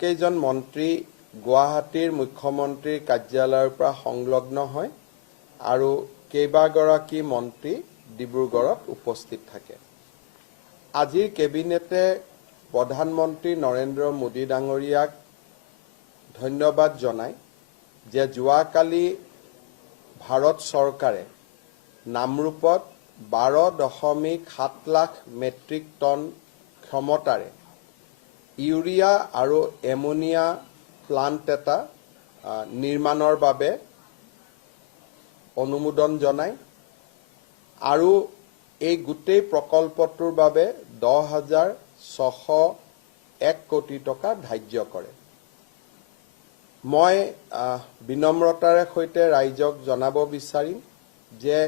কেইজন মন্ত্ৰী গুৱাহাটীৰ মুখ্যমন্ত্ৰীৰ কাৰ্যালয়ৰ পৰা সংলগ্ন হয় আৰু কেইবাগৰাকী মন্ত্ৰী ডিব্ৰুগড়ত উপস্থিত থাকে। আজিৰ কেবিনেটে প্ৰধানমন্ত্ৰী নৰেন্দ্ৰ মোদী ডাঙৰীয়াক ধন্যবাদ জনায় যে যোৱাকালি ভাৰত চৰকাৰে নামৰূপত 12.7 লাখ মেট্ৰিক টন ক্ষমতাৰে ইউৰিয়া আৰু এমোনিয়া প্লান্ট এটা নিৰ্মাণৰ বাবে অনুমোদন জনায় আৰু এই গোটেই প্ৰকল্পটোৰ বাবে 10,601 কোটি টকা ধাৰ্য কৰে। মই বিনম্ৰতাৰে সৈতে ৰাইজক জনাব বিচাৰিম যে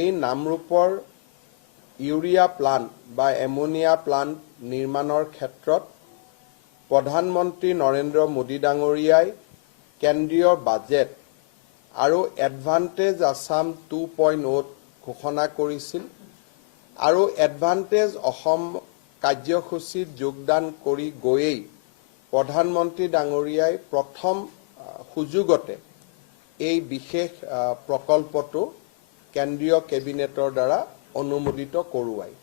এই নামৰূপৰ ইউৰিয়া প্লান্ট বা এমোনিয়া প্লান্ট নিৰ্মাণৰ ক্ষেত্ৰত প্ৰধানমন্ত্ৰী নৰেন্দ্ৰ মোদী ডাঙৰীয়াই কেন্দ্ৰীয় বাজেট আৰু এডভান্টেজ আসাম 2.0 ঘোষণা কৰিছিল আৰু এডভান্টেজ অসম কাৰ্যসূচীত যোগদান কৰি গৈয়েই প্ৰধানমন্ত্ৰী ডাঙৰীয়াই প্ৰথম সুযোগতে এই বিশেষ প্ৰকল্পটো কেন্দ্ৰীয় কেবিনেটৰ দ্বাৰা অনুমোদিত কৰোৱায়।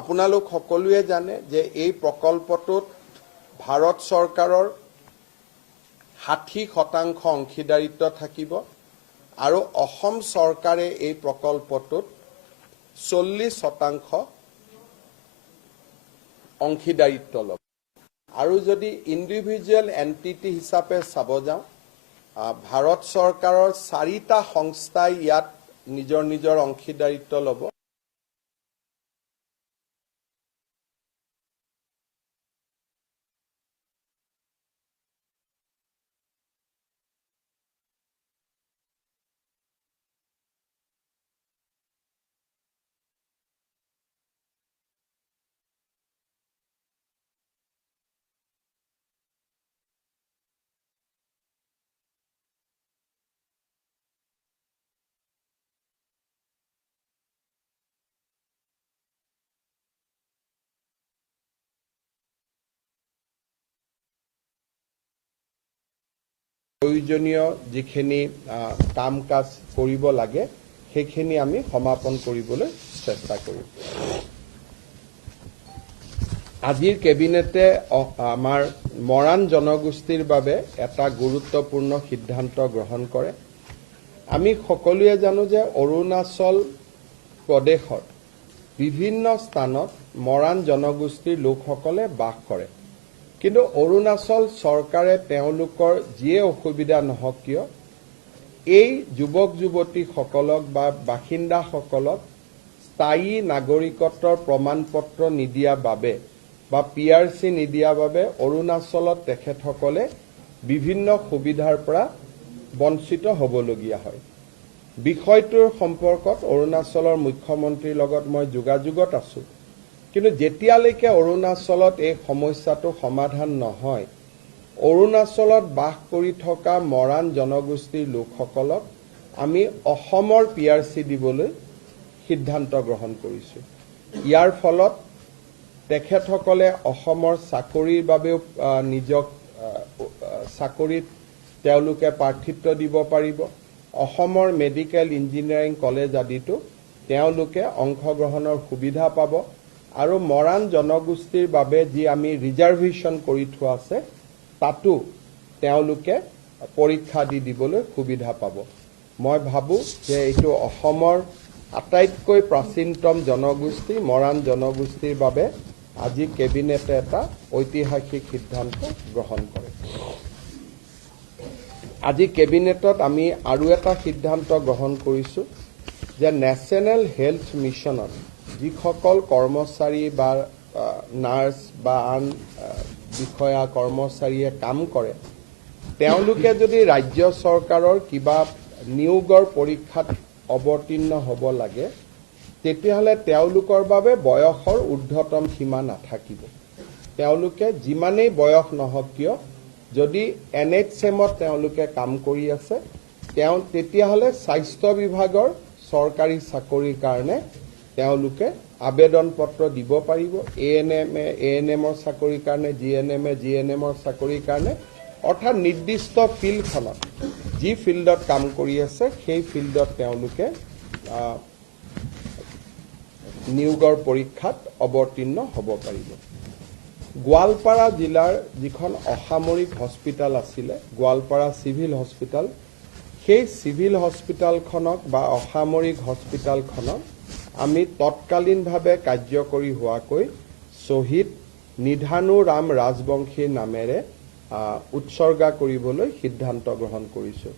আপোনালোক সকলোৱে জানে যে এই প্ৰকল্পটোত ভাৰত চৰকাৰৰ 60% অংশীদাৰিত্ব থাকিব আৰু অসম চৰকাৰে এই প্ৰকল্পটোত 40% অংশীদাৰিত্ব ল'ব। আৰু যদি ইণ্ডিভিজুৱেল এণ্টিটি হিচাপে চাব যাওঁ, ভাৰত চৰকাৰৰ 4টা সংস্থাই ইয়াত নিজৰ নিজৰ অংশীদাৰিত্ব ল'ব। প্ৰয়োজনীয় যিখিনি কাম কাজ কৰিব লাগে সেইখিনি আমি সমাপন কৰিবলৈ চেষ্টা কৰিম। আজিৰ কেবিনেটে আমাৰ মৰাণ জনগোষ্ঠীৰ বাবে এটা গুৰুত্বপূৰ্ণ সিদ্ধান্ত গ্ৰহণ কৰে। আমি সকলোৱে জানো যে অৰুণাচল প্ৰদেশৰ বিভিন্ন স্থানত মৰাণ জনগোষ্ঠীৰ লোকসকলে বাস কৰে, কিন্তু অৰুণাচল চৰকাৰে তেওঁলোকৰ যিয়ে অসুবিধা নহওক কিয় এই যুৱক যুৱতীসকলক বা বাসিন্দাসকলক স্থায়ী নাগৰিকত্বৰ প্ৰমাণপত্ৰ নিদিয়া বাবে বা PRC নিদিয়া বাবে অৰুণাচলত তেখেতসকলে বিভিন্ন সুবিধাৰ পৰা বঞ্চিত হ'বলগীয়া হয়। বিষয়টোৰ সম্পৰ্কত অৰুণাচলৰ মুখ্যমন্ত্ৰীৰ লগত মই যোগাযোগত আছোঁ, কিন্তু যেতিয়ালৈকে অৰুণাচলত এই সমস্যাটো সমাধান নহয়, অৰুণাচলত বাস কৰি থকা মৰাণ জনগোষ্ঠীৰ লোকসকলক আমি অসমৰ PRC দিবলৈ সিদ্ধান্ত গ্ৰহণ কৰিছোঁ। ইয়াৰ ফলত তেখেতসকলে অসমৰ চাকৰিৰ বাবেও নিজক চাকৰিত তেওঁলোকে প্ৰাৰ্থিত্ব দিব পাৰিব। অসমৰ মেডিকেল ইঞ্জিনিয়াৰিং কলেজ আদিতো তেওঁলোকে অংশগ্ৰহণৰ সুবিধা পাব আৰু মৰাণ জনগোষ্ঠীৰ বাবে যি আমি ৰিজাৰ্ভেশ্যন কৰি থোৱা আছে তাতো তেওঁলোকে পৰীক্ষা দিবলৈ সুবিধা পাব। মই ভাবোঁ যে এইটো অসমৰ আটাইতকৈ প্ৰাচীনতম জনগোষ্ঠী মৰাণ জনগোষ্ঠীৰ বাবে আজি কেবিনেটে এটা ঐতিহাসিক সিদ্ধান্ত গ্ৰহণ কৰে। আজি কেবিনেটত আমি আৰু এটা সিদ্ধান্ত গ্ৰহণ কৰিছোঁ যে নেশ্যনেল হেল্থ মিছনত যিসকল কৰ্মচাৰী বা নাৰ্ছ বা আন বিষয়া কৰ্মচাৰীয়ে কাম কৰে, তেওঁলোকে যদি ৰাজ্য চৰকাৰৰ কিবা নিয়োগৰ পৰীক্ষাত অৱতীৰ্ণ হ'ব লাগে, তেতিয়াহ'লে তেওঁলোকৰ বাবে বয়সৰ ঊৰ্ধ্বতম সীমা নাথাকিব। তেওঁলোকে যিমানেই বয়স নহওক কিয় যদি NHMত তেওঁলোকে কাম কৰি আছে, তেতিয়াহ'লে স্বাস্থ্য বিভাগৰ চৰকাৰী চাকৰিৰ কাৰণে তেওঁলোকে আবেদন পত্ৰ দিব পাৰিব। এএনএমৰ চাকৰিৰ কাৰণে, জিএনএমৰ চাকৰিৰ কাৰণে, অৰ্থাৎ নিৰ্দিষ্ট ফিল্ডখনত যি ফিল্ডত কাম কৰি আছে সেই ফিল্ডত তেওঁলোকে নিয়োগৰ পৰীক্ষাত অৱতীৰ্ণ হ'ব পাৰিব। গোৱালপাৰা জিলাৰ যিখন অসামৰিক হস্পিটেল আছিলে, গোৱালপাৰা চিভিল হস্পিটেল, সেই চিভিল হস্পিটেলখনক বা অসামৰিক হস্পিটেলখনক আমি তৎকালীনভাৱে কাৰ্যকৰী হোৱাকৈ শ্বহীদ নিধানু ৰাম ৰাজবংশীৰ নামেৰে উৎসৰ্গা কৰিবলৈ সিদ্ধান্ত গ্ৰহণ কৰিছোঁ।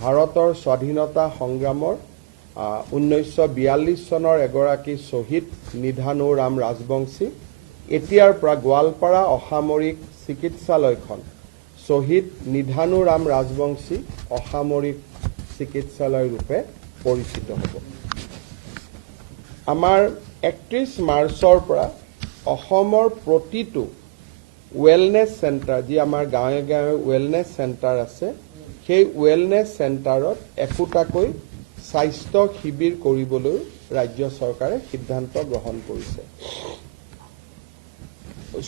ভাৰতৰ স্বাধীনতা সংগ্ৰামৰ 1942 চনৰ এগৰাকী শ্বহীদ নিধানু ৰাম ৰাজবংশী এতিয়াৰ পৰা গোৱালপাৰা অসামৰিক চিকিৎসালয়খন শ্বহীদ নিধানু ৰাম ৰাজবংশী অসামৰিক চিকিৎসালয় ৰূপে পৰিচিত হ'ব। আমাৰ 31 মাৰ্চৰ পৰা অসমৰ প্ৰতিটো ৱেলনেছ চেণ্টাৰ, যি আমাৰ গাঁৱে গাঁৱে ৱেলনেছ চেণ্টাৰ আছে, সেই ৱেলনেছ চেণ্টাৰত একোটাকৈ স্বাস্থ্য শিবিৰ কৰিবলৈ ৰাজ্য চৰকাৰে সিদ্ধান্ত গ্ৰহণ কৰিছে।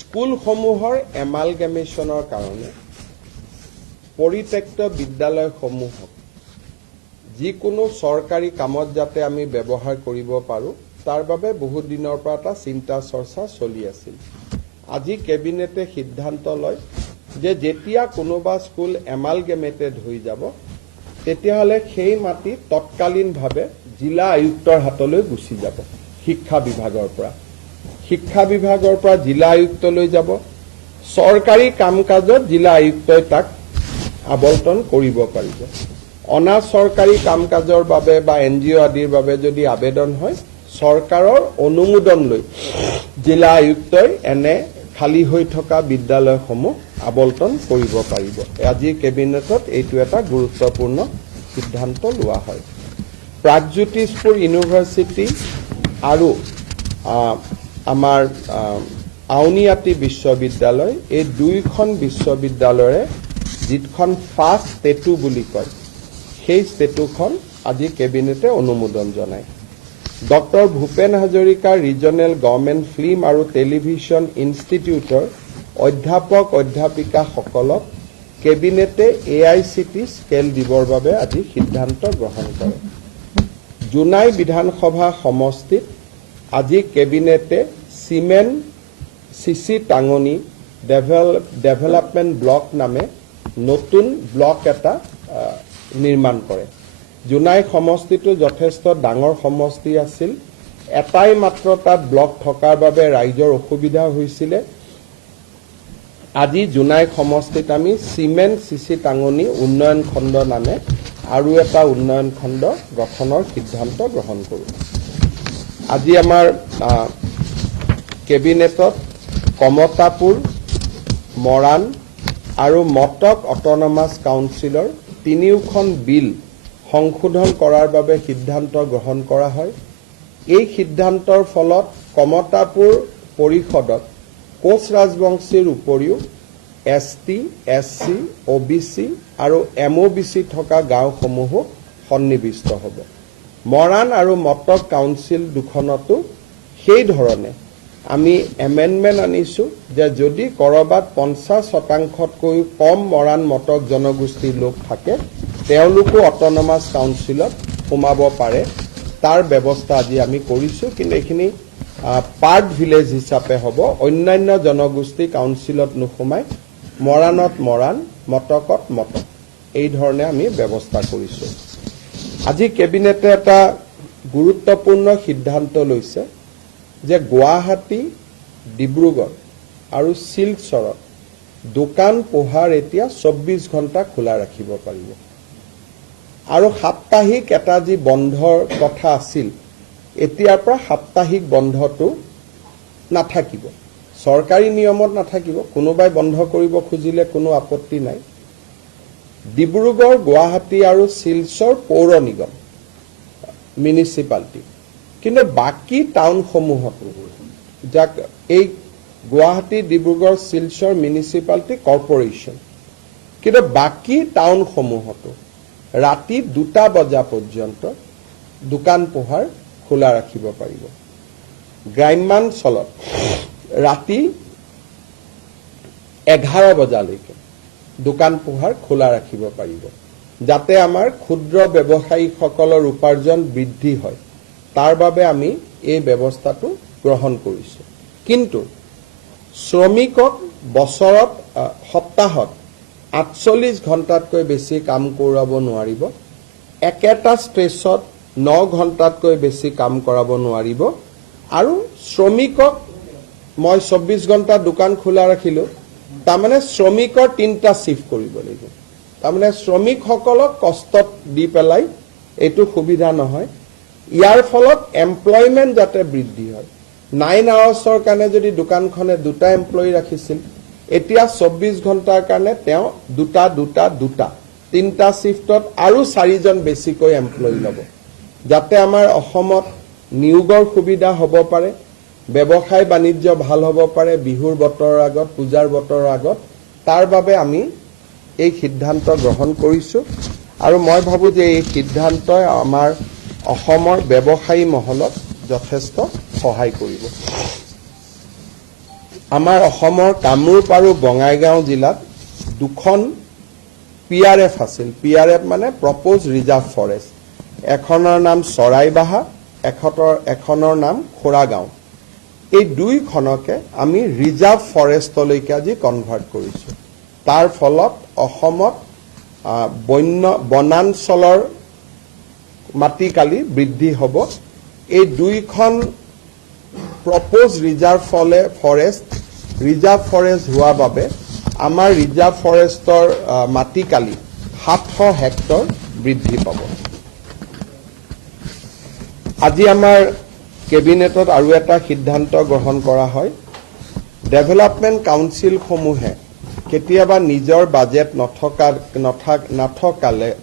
স্কুলসমূহৰ এমালগেমেশ্যনৰ কাৰণে পৰিত্যক্ত বিদ্যালয়সমূহক যিকোনো চৰকাৰী কামত যাতে আমি ব্যৱহাৰ কৰিব পাৰোঁ, তাৰ বাবে বহুত দিনৰ পৰা এটা চিন্তা চৰ্চা চলি আছিল। আজি কেবিনেটে সিদ্ধান্ত লয় যে যেতিয়া কোনোবা স্কুল এমালগেমেটেড হৈ যাব, তেতিয়াহ'লে সেই মাটি তৎকালীনভাৱে জিলা আয়ুক্তৰ হাতলৈ গুচি যাব। শিক্ষা বিভাগৰ পৰা জিলা আয়ুক্তলৈ যাব। চৰকাৰী কাম কাজত জিলা আয়ুক্তই তাক আবণ্টন কৰিব পাৰিব। অনা চৰকাৰী কাম কাজৰ বাবে বা NGO আদিৰ বাবে যদি আবেদন হয়, চৰকাৰৰ অনুমোদন লৈ জিলা আয়ুক্তই এনে খালী হৈ থকা বিদ্যালয়সমূহ আবণ্টন কৰিব পাৰিব। আজি কেবিনেটত এইটো এটা গুৰুত্বপূৰ্ণ সিদ্ধান্ত লোৱা হয়। প্ৰাগজ্যোতিষপুৰ ইউনিভাৰ্চিটি আৰু আমাৰ আউনীআটী বিশ্ববিদ্যালয়, এই দুইখন বিশ্ববিদ্যালয়ৰে যিখন ফাৰ্ষ্ট ষ্টেটু বুলি কয়, সেই ষ্টেটুখন আজি কেবিনেটে অনুমোদন জনায়। Doctor Bhupen Hazarika regional government film আৰু টেলিভিছন ইনষ্টিটিউটৰ অধ্যাপক অধ্যাপিকাসকলক কেবিনেটে AICT স্কেল দিবৰ বাবে আজি সিদ্ধান্ত গ্ৰহণ কৰে। জোনাই বিধানসভা সমষ্টিত আজি কেবিনেটে চিমেণ্ট CC টাঙনি ডেভেলপমেণ্ট ব্লক নামে নতুন ব্লক এটা নিৰ্মাণ কৰে। জোনাই সমষ্টিটো যথেষ্ট ডাঙৰ সমষ্টি আছিল। এটাই মাত্ৰ তাত ব্লক থকাৰ বাবে ৰাইজৰ অসুবিধা হৈছিলে। আজি জোনাই সমষ্টিত আমি চিমেণ্ট CC টাঙনি উন্নয়ন খণ্ড নামে আৰু এটা উন্নয়ন খণ্ড গঠনৰ সিদ্ধান্ত গ্ৰহণ কৰোঁ। আজি আমাৰ কেবিনেটত কমতাপুৰ, মৰাণ আৰু মটক অট'নমাছ কাউন্সিলৰ তিনিওখন বিল সংশোধন কৰাৰ বাবে সিদ্ধান্ত গ্ৰহণ কৰা হয়। এই সিদ্ধান্তৰ ফলত কমতাপুৰ পৰিষদত কোচ ৰাজবংশীৰ উপৰিও ST, SC, OBC আৰু MOBC থকা গাঁওসমূহো সন্নিৱিষ্ট হ'ব। মৰাণ আৰু মটক কাউন্সিল দুখনতো সেই ধৰণে আমি এমেণ্ডমেণ্ট আনিছোঁ যে যদি ক'ৰবাত 50%তকৈও কম মৰাণ মটক জনগোষ্ঠীৰ লোক থাকে, তেওঁলোকো অট'নমাছ কাউন্সিলত সোমাব পাৰে। তাৰ ব্যৱস্থা আজি আমি কৰিছোঁ, কিন্তু এইখিনি পাৰ্ট ভিলেজ হিচাপে হ'ব। অন্যান্য জনগোষ্ঠী কাউন্সিলত নোসোমাই মৰাণত মৰাণ, মটকত মটক, এই ধৰণে আমি ব্যৱস্থা কৰিছোঁ। আজি কেবিনেটে এটা গুৰুত্বপূৰ্ণ সিদ্ধান্ত লৈছে যে গুৱাহাটী, ডিব্ৰুগড় আৰু শিলচৰত দোকান পোহাৰ এতিয়া 24 ঘণ্টা খোলা ৰাখিব পাৰিব। আৰু সাপ্তাহিক এটা যি বন্ধৰ কথা আছিল, এতিয়াৰ পৰা সাপ্তাহিক বন্ধটো নাথাকিব। চৰকাৰী নিয়মত নাথাকিব, কোনোবাই বন্ধ কৰিব খুজিলে কোনো আপত্তি নাই। ডিব্ৰুগড়, গুৱাহাটী আৰু শিলচৰ পৌৰ নিগম, মিউনিচিপালিটি, কিন্তু বাকী টাউনসমূহতো, যাক এই গুৱাহাটী, ডিব্ৰুগড়, শিলচৰ মিউনিচিপালিটি কৰ্পৰেশ্যন, কিন্তু বাকী টাউনসমূহতো ৰাতি 2টা বজা পৰ্যন্ত দোকান পোহাৰ খোলা ৰাখিব পাৰিব। গ্ৰাম্যাঞ্চলত ৰাতি 11 বজালৈকে দোকান পোহাৰ খোলা ৰাখিব পাৰিব, যাতে আমাৰ ক্ষুদ্ৰ ব্যৱসায়ীসকলৰ উপাৰ্জন বৃদ্ধি হয়। তাৰ বাবে আমি এই ব্যৱস্থাটো গ্ৰহণ কৰিছোঁ। কিন্তু শ্ৰমিকক বছৰত সপ্তাহত 48 ঘণ্টাতকৈ বেছি কাম কৰাব নোৱাৰিব, একেটা ষ্ট্ৰেচত 9 ঘণ্টাতকৈ বেছি কাম কৰাব নোৱাৰিব, আৰু শ্ৰমিকক মই 24 ঘণ্টা দোকান খোলা ৰাখিলোঁ, তাৰমানে শ্ৰমিকৰ 3টা শিফ্ট কৰিব লাগিব। তাৰমানে শ্ৰমিকসকলক কষ্টত দি পেলাই এইটো সুবিধা নহয়। ইয়াৰ ফলত এমপ্লয়মেণ্ট যাতে বৃদ্ধি হয়। 9 আৱাৰ্ছৰ কাৰণে যদি দোকানখনে 2টা এমপ্লয়ী ৰাখিছিল, এতিয়া 24 ঘণ্টাৰ কাৰণে তেওঁ 3টা শিফ্টত আৰু 4জন বেছিকৈ এমপ্লয়ী ল'ব, যাতে আমাৰ অসমত নিয়োগৰ সুবিধা হ'ব পাৰে, ব্যৱসায় বাণিজ্য ভাল হ'ব পাৰে বিহুৰ বতৰৰ আগত, পূজাৰ বতৰৰ আগত। তাৰ বাবে আমি এই সিদ্ধান্ত গ্ৰহণ কৰিছোঁ, আৰু মই ভাবোঁ যে এই সিদ্ধান্তই আমাৰ অসমৰ ব্যৱসায়ী মহলক যথেষ্ট সহায় কৰিব। আমাৰ অসমৰ কামৰূপ আৰু বঙাইগাঁও জিলাত 2খন PRF আছিল। PRF মানে প্ৰপ'জ ৰিজাৰ্ভ ফৰেষ্ট। এখনৰ নাম চৰাইবাহা, এখনৰ নাম খোৰাগাঁও। এই 2খনকে আমি ৰিজাৰ্ভ ফৰেষ্টলৈকে আজি কনভাৰ্ট কৰিছোঁ। তাৰ ফলত অসমত বনাঞ্চলৰ মাটিকালি বৃদ্ধি হ'ব। এই 2খন প্ৰপ'জ ৰিজাৰ্ভ ফৰেষ্ট হোৱা বাবে আমাৰ ৰিজাৰ্ভ ফৰেষ্টৰ মাটিকালি 700 হেক্টৰ বৃদ্ধি পাব। আজি আমাৰ কেবিনেটত আৰু এটা সিদ্ধান্ত গ্ৰহণ কৰা হয়। ডেভেলপমেণ্ট কাউন্সিলসমূহে কেতিয়াবা নিজৰ বাজেট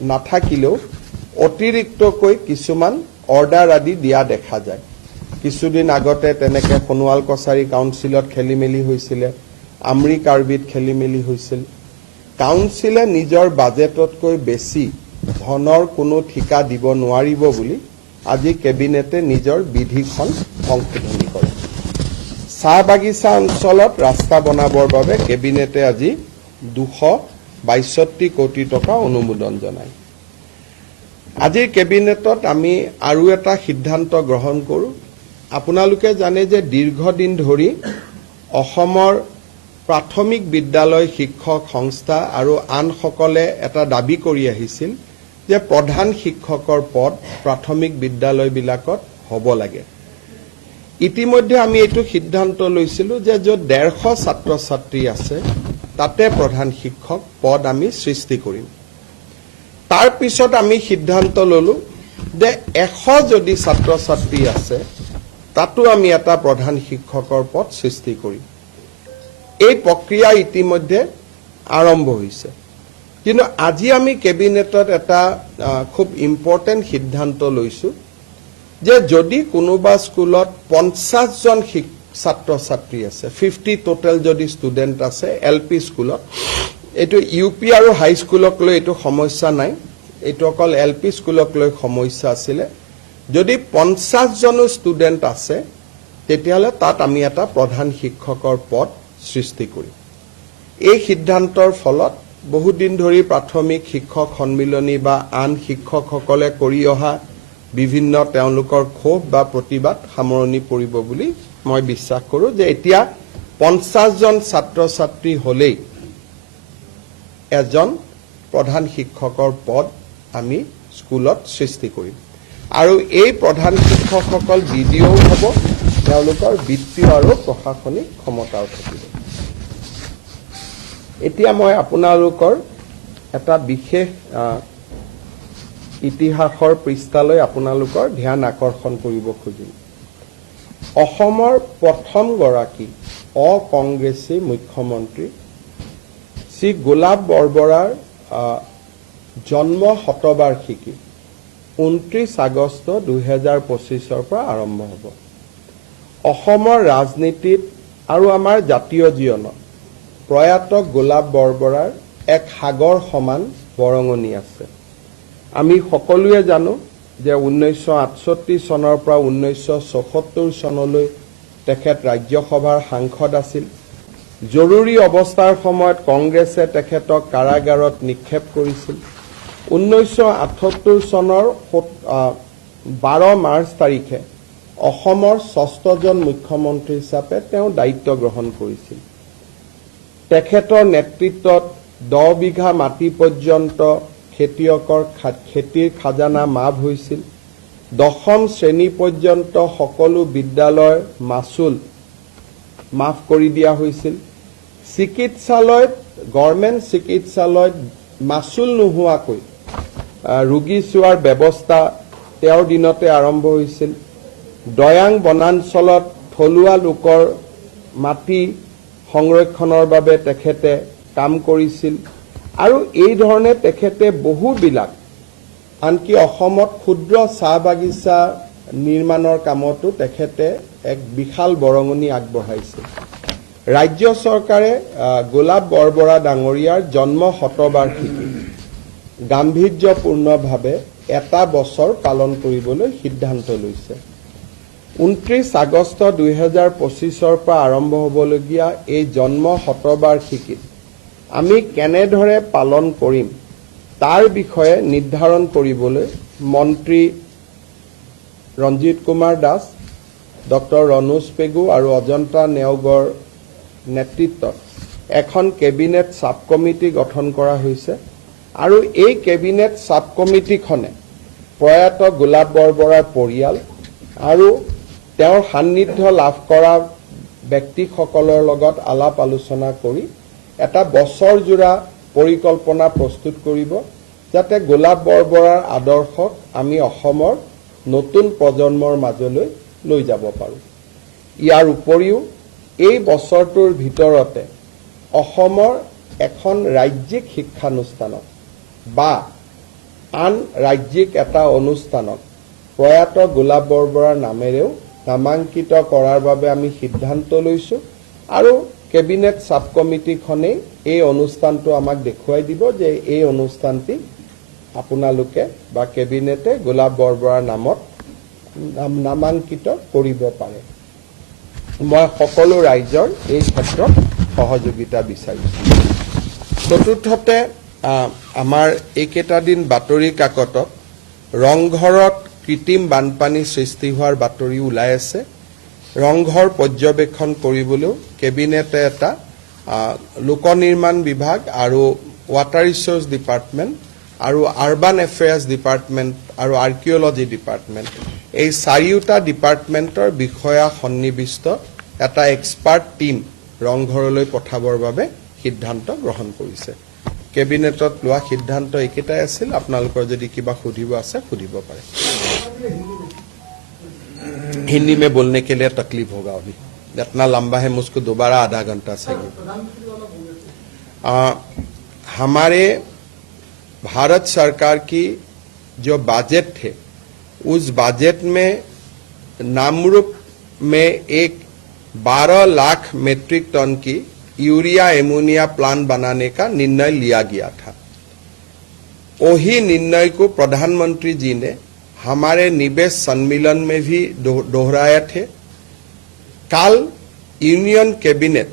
নাথাকিলেও অতিৰিক্তকৈ কিছুমান অৰ্ডাৰ আদি দিয়া দেখা যায়। কিছুদিন আগতে তেনেকে সোণোৱাল কছাৰী কাউন্সিলত খেলি মেলি হৈছিলে, আমৰি কাৰ্বিত খেলি মেলি হৈছিল। কাউন্সিলে নিজৰ বাজেটতকৈ বেছি ধনৰ কোনো ঠিকা দিব নোৱাৰিব বুলি আজি কেবিনেটে নিজৰ বিধিখন সংশোধনী কৰে। চাহ বাগিচা অঞ্চলত ৰাস্তা বনাবৰ বাবে কেবিনেটে আজি 262 কোটি টকা অনুমোদন জনায়। আজিৰ কেবিনেটত আমি আৰু এটা সিদ্ধান্ত গ্ৰহণ কৰোঁ। আপোনালোকে জানে যে দীৰ্ঘদিন ধৰি অসমৰ প্ৰাথমিক বিদ্যালয় শিক্ষক সংস্থা আৰু আনসকলে এটা দাবী কৰি আহিছিল যে প্ৰধান শিক্ষকৰ পদ প্ৰাথমিক বিদ্যালয়বিলাকত হ'ব লাগে। ইতিমধ্যে আমি এইটো সিদ্ধান্ত লৈছিলোঁ যে য'ত 150 ছাত্ৰ ছাত্ৰী আছে তাতে প্ৰধান শিক্ষক পদ আমি সৃষ্টি কৰিম। তাৰ পিছত আমি সিদ্ধান্ত ল'লোঁ যে 100 যদি ছাত্ৰ ছাত্ৰী আছে তাতো আমি এটা প্ৰধান শিক্ষকৰ পদ সৃষ্টি কৰিম। এই প্ৰক্ৰিয়া ইতিমধ্যে আৰম্ভ হৈছে। কিন্তু আজি আমি কেবিনেটত এটা খুব ইম্পৰ্টেণ্ট সিদ্ধান্ত লৈছোঁ যে যদি কোনোবা স্কুলত 50 জন ছাত্ৰ ছাত্ৰী আছে, 50 টোটেল যদি ষ্টুডেণ্ট আছে LP স্কুলত, এইটো UP আৰু হাইস্কুলক লৈ এইটো সমস্যা নাই, এইটো অকল LP স্কুলক লৈ সমস্যা আছিলে। যদি 50 জনো ষ্টুডেণ্ট আছে তেতিয়াহ'লে তাত আমি এটা প্ৰধান শিক্ষকৰ পদ সৃষ্টি কৰিম। এই সিদ্ধান্তৰ ফলত বহুদিন ধৰি প্ৰাথমিক শিক্ষক সন্মিলনী বা আন শিক্ষকসকলে কৰি অহা বিভিন্ন তেওঁলোকৰ ক্ষোভ বা প্ৰতিবাদ সামৰণি পৰিব বুলি মই বিশ্বাস কৰোঁ যে এতিয়া 50 জন ছাত্ৰ ছাত্ৰী হ'লেই এজন প্ৰধান শিক্ষকৰ পদ আমি স্কুলত সৃষ্টি কৰিম। আৰু এই প্ৰধান শিক্ষকসকল DDO হ'ব, তেওঁলোকৰ বিত্তীয় আৰু প্ৰশাসনিক ক্ষমতাও থাকিব। এতিয়া মই আপোনালোকৰ এটা বিশেষ ইতিহাসৰ পৃষ্ঠালৈ আপোনালোকৰ ধ্যান আকৰ্ষণ কৰিব খুজিম। অসমৰ প্ৰথমগৰাকী অকংগ্ৰেছী মুখ্যমন্ত্ৰী শ্ৰী গোলাপ বৰবৰাৰ জন্ম শতবাৰ্ষিকী 29 আগষ্ট 2025 পৰা আৰম্ভ হ'ব। অসমৰ ৰাজনীতিত আৰু আমাৰ জাতীয় জীৱনত প্ৰয়াত গোলাপ বৰবৰাৰ এক সাগৰ সমান বৰঙণি আছে। আমি সকলোৱে জানো যে 1968 চনৰ পৰা 1974 চনলৈ তেখেত ৰাজ্যসভাৰ সাংসদ আছিল। জৰুৰী অৱস্থাৰ সময়ত কংগ্ৰেছে তেখেতক কাৰাগাৰত নিক্ষেপ কৰিছিল। 1978 চনৰ 12 মাৰ্চ তাৰিখে অসমৰ 6জন মুখ্যমন্ত্ৰী হিচাপে তেওঁ দায়িত্ব গ্ৰহণ কৰিছিল। তেখেতৰ নেতৃত্বত 10 বিঘা মাটি পৰ্যন্ত খেতিয়কৰ খেতিৰ খাজানা মাফ হৈছিল। 10ম শ্ৰেণী পৰ্যন্ত সকলো বিদ্যালয়ৰ মাচুল মাফ কৰি দিয়া হৈছিল। চিকিৎসালয়ত গভৰ্ণমেণ্ট চিকিৎসালয়ত মাচুল নোহোৱাকৈ ৰোগী চোৱাৰ ব্যৱস্থা তেওঁৰ দিনতে আৰম্ভ হৈছিল। দয়াং বনাঞ্চলত থলুৱা লোকৰ মাটি সংৰক্ষণৰ বাবে তেখেতে কাম কৰিছিল আৰু এই ধৰণে তেখেতে বহুবিলাক আনকি অসমত ক্ষুদ্ৰ চাহ বাগিচা নিৰ্মাণৰ কামতো তেখেতে এক বিশাল বৰঙণি আগবঢ়াইছিল। ৰাজ্য চৰকাৰে গোলাপ বৰবৰা ডাঙৰীয়াৰ জন্ম শতবাৰ্ষিকী গাম্ভীৰ্যপূৰ্ণভাৱে এটা বছৰ পালন কৰিবলৈ সিদ্ধান্ত লৈছে। 29 আগষ্ট 2025 পৰা আৰম্ভ হ'বলগীয়া এই জন্ম শতবাৰ্ষিকীত আমি কেনেদৰে পালন কৰিম তাৰ বিষয়ে নিৰ্ধাৰণ কৰিবলৈ মন্ত্ৰী ৰঞ্জিত কুমাৰ দাস, ডক্টৰ ৰণোজ পেগু আৰু অজন্তা নেওগৰ নেতৃত্বত এখন কেবিনেট সাব কমিটি গঠন কৰা হৈছে আৰু এই কেবিনেট সাব কমিটিখনে প্ৰয়াত গোলাপ বৰবৰাৰ পৰিয়াল আৰু তেওঁৰ সান্নিধ্য লাভ কৰা ব্যক্তিসকলৰ লগত আলাপ আলোচনা কৰি এটা বছৰজোৰা পৰিকল্পনা প্ৰস্তুত কৰিব যাতে গোলাপ বৰবৰাৰ আদৰ্শক আমি অসমৰ নতুন প্ৰজন্মৰ মাজলৈ লৈ যাব পাৰোঁ। ইয়াৰ উপৰিও এই বছৰটোৰ ভিতৰতে অসমৰ এখন ৰাজ্যিক শিক্ষানুষ্ঠানত বা আন ৰাজ্যিক এটা অনুষ্ঠানত প্ৰয়াত গোলাপ বৰবৰাৰ নামেৰেও নামাঙ্কিত কৰাৰ বাবে আমি সিদ্ধান্ত লৈছোঁ আৰু কেবিনেট সাব কমিটিখনে এই অনুষ্ঠানটো আমাক দেখুৱাই দিব যে এই অনুষ্ঠানটি আপোনালোকে বা কেবিনেটে গোলাপ বৰবৰাৰ নামত নামাঙ্কিত কৰিব পাৰে। মই সকলো ৰাইজৰ এই ক্ষেত্ৰত সহযোগিতা বিচাৰিছোঁ। চতুৰ্থতে আমাৰ এইকেইটা দিন বাতৰি কাকতত ৰংঘৰত কৃত্ৰিম বানপানী সৃষ্টি হোৱাৰ বাতৰি ওলাই আছে। ৰংঘৰ পৰ্যবেক্ষণ কৰিবলৈও কেবিনেটে এটা লোক নিৰ্মাণ বিভাগ আৰু ৱাটাৰ ৰিচোৰ্চ ডিপাৰ্টমেণ্ট আৰু আৰ্বান এফেয়াৰ্ছ ডিপাৰ্টমেণ্ট আৰু আৰ্কিঅলজি ডিপাৰ্টমেণ্ট এই চাৰিওটা ডিপাৰ্টমেণ্টৰ বিষয়া সন্নিৱিষ্ট এটা এক্সপাৰ্ট টীম ৰংঘৰলৈ পঠাবৰ বাবে সিদ্ধান্ত গ্ৰহণ কৰিছে। কেবিনেটত লোৱা সিদ্ধান্ত একেটাই আছিল। আপোনালোকৰ যদি কিবা সুধিব আছে সুধিব পাৰে। हिंदी में बोलने के लिए तकलीफ होगा, अभी इतना लंबा है, मुझको दोबारा आधा घंटा चाहिए। हमारे भारत सरकार की जो बजट थे उस बजट में नामरूप में एक 12 लाख मेट्रिक टन की यूरिया एमोनिया प्लांट बनाने का निर्णय लिया गया था। वही निर्णय को प्रधानमंत्री जी ने हमारे निवेश सम्मेलन में भी दोहराए थे। कल union cabinet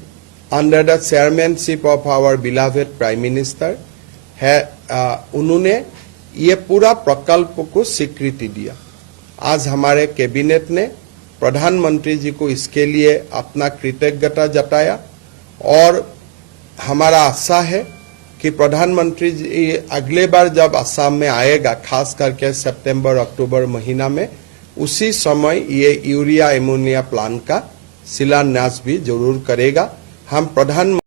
under the chairmanship of our beloved prime minister है, उन्होंने ये पूरा प्रकल्प को स्वीकृति दिया। आज हमारे कैबिनेट ने प्रधानमंत्री जी को इसके लिए अपना कृतज्ञता जताया और हमारा आशा है कि प्रधानमंत्री जी अगले बार जब असम में आएगा, खास करके सितंबर अक्टूबर महीना में, उसी समय ये यूरिया एमोनिया प्लांट का शिलान्यास भी जरूर करेगा। हम प्रधानमंत्री